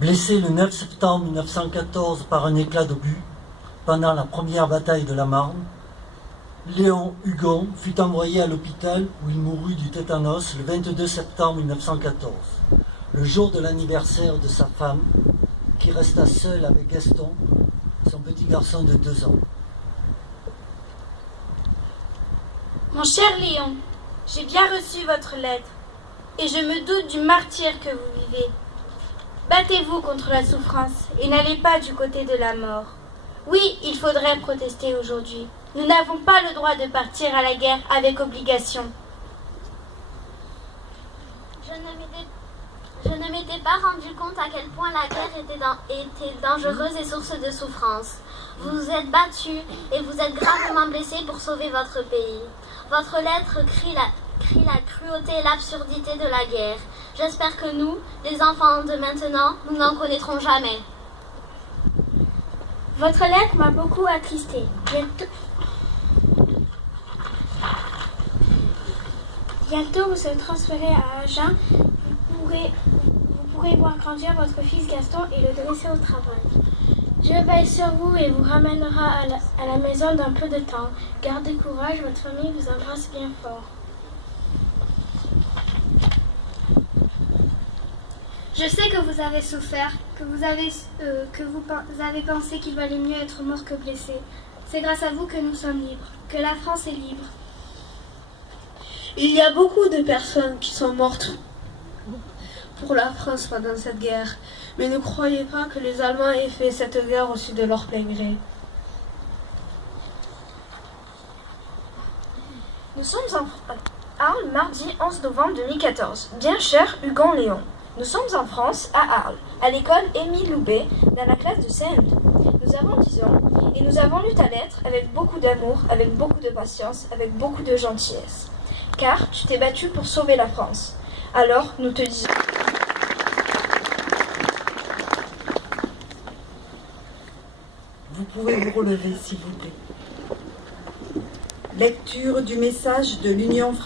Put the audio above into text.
Blessé le 9 septembre 1914 par un éclat d'obus pendant la première bataille de la Marne, Léon Hugon fut envoyé à l'hôpital où il mourut du tétanos le 22 septembre 1914, le jour de l'anniversaire de sa femme, qui resta seule avec Gaston, son petit garçon de 2 ans. Mon cher Léon, j'ai bien reçu votre lettre, et je me doute du martyre que vous vivez. Battez-vous contre la souffrance et n'allez pas du côté de la mort. Oui, il faudrait protester aujourd'hui. Nous n'avons pas le droit de partir à la guerre avec obligation. Je ne m'étais pas rendu compte à quel point la guerre était dangereuse et source de souffrance. Vous vous êtes battu et vous êtes gravement blessé pour sauver votre pays. Votre lettre crie la cruauté et l'absurdité de la guerre. J'espère que nous, les enfants de maintenant, nous n'en connaîtrons jamais. Votre lettre m'a beaucoup attristée. Bientôt vous serez transféré à Agen. Vous pourrez voir grandir votre fils Gaston et le dresser au travail. Je veille sur vous et vous ramènera à la maison dans peu de temps. Gardez courage, votre famille vous embrasse bien fort. Je sais que vous avez souffert, que vous avez pensé qu'il valait mieux être mort que blessé. C'est grâce à vous que nous sommes libres, que la France est libre. Il y a beaucoup de personnes qui sont mortes pour la France pendant cette guerre, mais ne croyez pas que les Allemands aient fait cette guerre au-dessus de leur plein gré. Nous sommes à Arles, mardi 11 novembre 2014. Bien cher Hugon Léon, nous sommes en France, à Arles, à l'école Émile Loubet, dans la classe de CM2. Nous avons 10 ans et nous avons lu ta lettre avec beaucoup d'amour, avec beaucoup de patience, avec beaucoup de gentillesse. Car tu t'es battu pour sauver la France. Alors nous te disons... Vous pouvez vous relever, s'il vous plaît. Lecture du message de l'Union française.